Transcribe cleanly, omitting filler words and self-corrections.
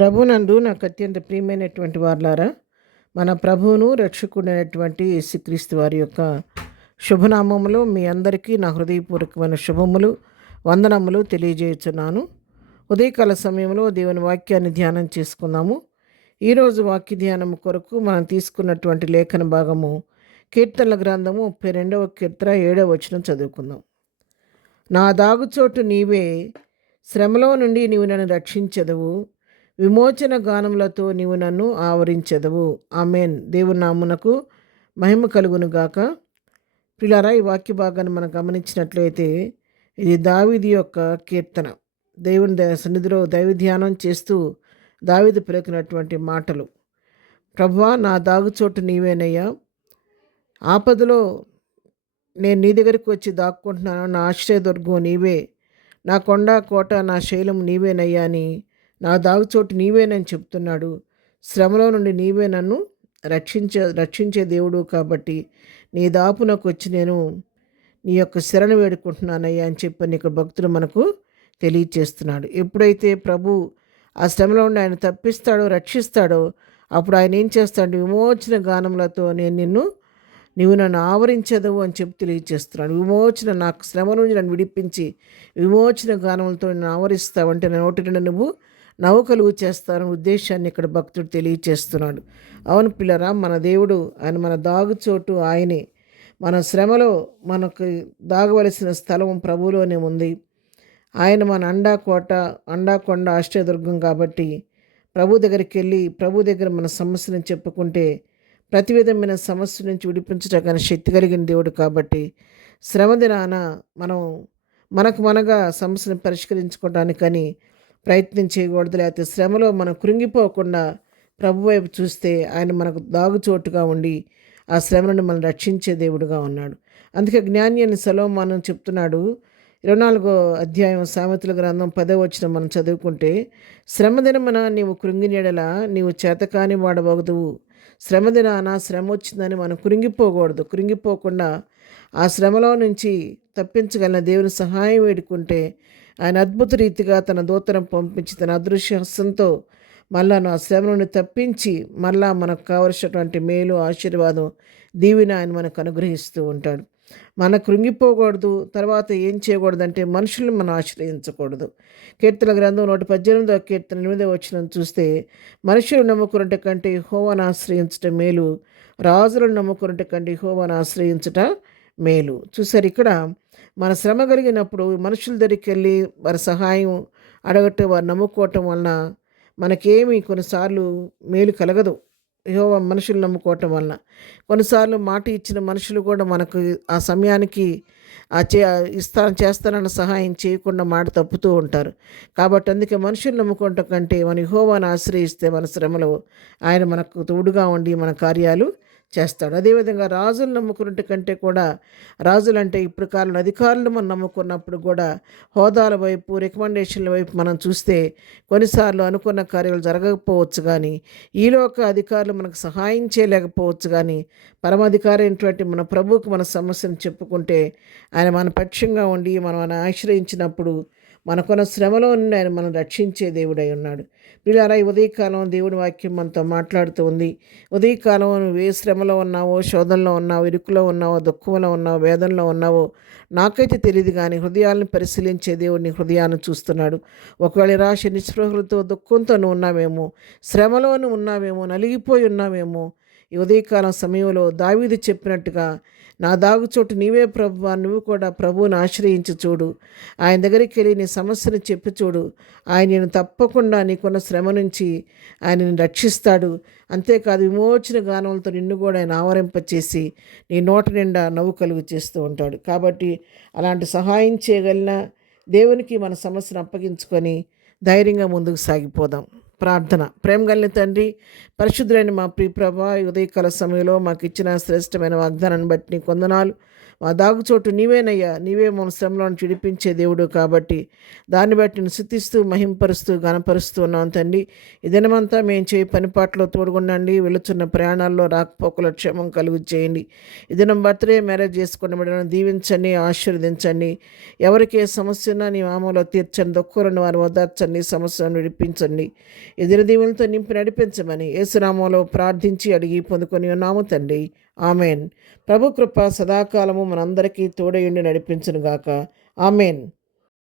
ప్రభునందు నాకు అత్యంత ప్రియమైనటువంటి వారులారా, మన ప్రభువును రక్షకుడైనటువంటి యేసుక్రీస్తు వారి యొక్క శుభనామములో మీ అందరికీ నా హృదయపూర్వకమైన శుభములు, వందనములు తెలియజేయుచున్నాను. ఉదయకాల సమయంలో దేవుని వాక్యాన్ని ధ్యానం చేసుకుందాము. ఈరోజు వాక్య ధ్యానం కొరకు మనం తీసుకున్నటువంటి లేఖన భాగము కీర్తనల గ్రంథము 32వ కీర్తన 7వ వచనం చదువుకుందాం. నా దాగుచోటు నీవే, శ్రమలో నుండి నీవు నన్ను రక్షించెదవు, విమోచన గానములతో నీవు నన్ను ఆవరించెదవు. ఆమెన్. దేవుని నామునకు మహిమ కలుగును గాక. పిల్లరా, ఈ వాక్య భాగాన్ని మనం గమనించినట్లయితే ఇది దావీదు యొక్క కీర్తన. దేవుని సన్నిధిలో దైవ ధ్యానం చేస్తూ దావీదు పలికినటువంటి మాటలు. ప్రభువా, నా దాగుచోటు నీవేనయ్యా, ఆపదలో నేను నీ దగ్గరికి వచ్చి దాక్కుంటున్నాను, నా ఆశ్రయదుర్గం నీవే, నా కొండ కోట నా శైలం నీవేనయ్యా అని, నా దాగుచోటు నీవేనని చెప్తున్నాడు. శ్రమలో నుండి నీవే నన్ను రక్షించే దేవుడు కాబట్టి నీ దాపునకు వచ్చి నేను నీ యొక్క శరణు వేడుకుంటున్నానయ్యా అని చెప్పని ఇక్కడ భక్తులు మనకు తెలియచేస్తున్నాడు. ఎప్పుడైతే ప్రభు ఆ శ్రమలో ఉండి ఆయన తప్పిస్తాడో, రక్షిస్తాడో, అప్పుడు ఆయన ఏం చేస్తాడు? విమోచన గానములతో నీవు నన్ను ఆవరించదవు అని చెప్పి తెలియజేస్తున్నాడు. విమోచన, నాకు శ్రమ నుంచి నన్ను విడిపించి విమోచన గానములతో నన్ను ఆవరిస్తావంటే నా నోటి నుండి నువ్వు నవ్వు కలుగు చేస్తారని ఉద్దేశాన్ని ఇక్కడ భక్తుడు తెలియచేస్తున్నాడు. అవును పిల్లరా, మన దేవుడు, ఆయన మన దాగుచోటు ఆయనే. మన శ్రమలో మనకు దాగవలసిన స్థలం ప్రభువులోనే ఉంది. ఆయన మన అండాకొండ ఆశ్రయదుర్గం కాబట్టి ప్రభు దగ్గరికి వెళ్ళి ప్రభు దగ్గర మన సమస్యను చెప్పుకుంటే ప్రతి విధమైన సమస్య నుంచి విడిపించడానికి శక్తి కలిగిన దేవుడు కాబట్టి శ్రమ దినాన మనగా సమస్యను పరిష్కరించుకోవడానికని ప్రయత్నం చేయకూడదు. లేకపోతే శ్రమలో మనం కృంగిపోకుండా ప్రభు వైపు చూస్తే ఆయన మనకు దాగుచోటుగా ఉండి ఆ శ్రమ నుండి మనం రక్షించే దేవుడుగా ఉన్నాడు. అందుకే జ్ఞాని అని సొలొమోను చెప్తున్నాడు. 24వ అధ్యాయం సామెతల గ్రంథం 10వ వచనం మనం చదువుకుంటే, శ్రమ దినమున నీవు కృంగిన యెడల నీవు చేతకాని వాడవగదువు. శ్రమ దినాన శ్రమ వచ్చిందని మనం కృంగిపోకుండా ఆ శ్రమలో నుంచి తప్పించగలిగిన దేవుని సహాయం వేడుకుంటే ఆయన అద్భుత రీతిగా తన దూతను పంపించి తన అదృశ్య హస్తంతో మళ్ళా ఆ శ్రమ నుండి తప్పించి మళ్ళా మనకు కావలసినటువంటి మేలు, ఆశీర్వాదం, దీవెన ఆయన మనకు అనుగ్రహిస్తూ ఉంటాడు. మన కృంగిపోకూడదు. తర్వాత ఏం చేయకూడదంటే మనుషుల్ని మనం ఆశ్రయించకూడదు. కీర్తన గ్రంథం 118వ కీర్తన 8వ వచనం చూస్తే, మనుషులు నమ్ముకున్నట కంటే యెహోవాను ఆశ్రయించటం మేలు, రాజులను నమ్ముకున్నట కంటే యెహోవాను ఆశ్రయించట మేలు. చూసారు, ఇక్కడ మన శ్రమ కలిగినప్పుడు మనుషుల దగ్గరికి వెళ్ళి వారి సహాయం అడగటం, వారు నమ్ముకోవటం వలన మనకేమి కొన్నిసార్లు మేలు కలగదు. యెహోవా మనుషులు నమ్ముకోవటం వలన కొన్నిసార్లు మాట ఇచ్చిన మనుషులు కూడా మనకు ఆ సమయానికి చేస్తానన్న సహాయం చేయకుండా మాట తప్పుతూ ఉంటారు. కాబట్టి అందుకే మనుషులు నమ్ముకోవటం కంటే మన యెహోవాను ఆశ్రయిస్తే మన శ్రమలో ఆయన మనకు తోడుగా ఉండి మన కార్యాలు చేస్తాడు. అదేవిధంగా రాజులు నమ్ముకున్నట్టు కంటే కూడా, రాజులంటే ఇప్పుడు కాలంలో అధికారులు మనం నమ్ముకున్నప్పుడు కూడా హోదాల వైపు, రికమెండేషన్ల వైపు మనం చూస్తే కొన్నిసార్లు అనుకున్న కార్యాలు జరగకపోవచ్చు, కానీ ఈలోక అధికారులు మనకు సహాయం చేయలేకపోవచ్చు. కానీ పరమాధికారి అయినటువంటి మన ప్రభువుకు మన సమస్యను చెప్పుకుంటే ఆయన మన పక్షంగా ఉండి మనం ఆశ్రయించినప్పుడు మనకున్న శ్రమలో నుండి ఆయన మనం రక్షించే దేవుడై ఉన్నాడు. పిల్లారా, ఈ ఉదయకాలం దేవుని వాక్యం మనతో మాట్లాడుతూ ఉంది. ఉదయకాలం నువ్వు ఏ శ్రమలో ఉన్నావో, శోధనలో ఉన్నావో, ఇరుకులో ఉన్నావో, దుఃఖంలో ఉన్నావో, వేదనలో ఉన్నావో నాకైతే తెలియదు, కానీ హృదయాలను పరిశీలించే దేవుడిని హృదయాన్ని చూస్తున్నాడు. ఒకవేళ నిరాశ, నిస్పృహలతో, దుఃఖంతో నువ్వు ఉన్నావేమో, శ్రమలోనూ ఉన్నావేమో, నలిగిపోయి ఉన్నావేమో, ఈ ఉదయకాలం సమయంలో దావీదు చెప్పినట్టుగా నా దాగుచోటు నీవే ప్రభువా, నువ్వు కూడా ప్రభువుని ఆశ్రయించి చూడు. ఆయన దగ్గరికి వెళ్ళి నీ సమస్యను చెప్పి చూడు. ఆయన నేను తప్పకుండా నీకున్న శ్రమ నుంచి ఆయన రక్షిస్తాడు. అంతేకాదు విమోచన గానములతో నిన్ను కూడా ఆయన ఆవరింపచేసి నీ నోట నిండా నవ్వు కలుగు చేస్తూ ఉంటాడు. కాబట్టి అలాంటి సహాయం చేయగలిగిన దేవునికి మన సమస్యను అప్పగించుకొని ధైర్యంగా ముందుకు సాగిపోదాం. ప్రార్థన. ప్రేమ కలిగిన తండ్రి, పరిశుద్ధులైన మా ప్రియ ప్రభా, ఉదయకాల సమయంలో మాకు ఇచ్చిన శ్రేష్టమైన వాగ్దానాన్ని బట్టి నీకు వందనాలు. మా దాగుచోటు నీవేనయ్యా. నీవే మన శ్రమలను విడిపించే దేవుడు కాబట్టి దాన్ని బట్టి నేను స్తుతిస్తూ మహింపరుస్తూ గణపరుస్తూ ఉన్నాం తండ్రి. ఈ దినమంతా మేము చేయి పనిపాట్లో తోడుగుండండి. వెళుతున్న ప్రయాణాల్లో రాకపోకల క్షేమం కలుగు చేయండి. ఈ దినం బర్త్డే మ్యారేజ్ చేసుకున్న బిడ్డలను దీవించండి, ఆశీర్వదించండి. ఎవరికి ఏ సమస్య ఉన్నా నీ నామములో తీర్చండి. దుఃఖులను వారు ఓదార్చండి, సమస్యలను విడిపించండి. ఈ దిన దీవులతో నింపి నడిపించమని యేసునామములో ప్రార్థించి అడిగి పొందుకొని ఉన్నాము తండ్రి. ఆమెన్. ప్రభు కృప సదాకాలము మనందరికీ తోడయుండి నడిపించునుగాక. ఆమెన్.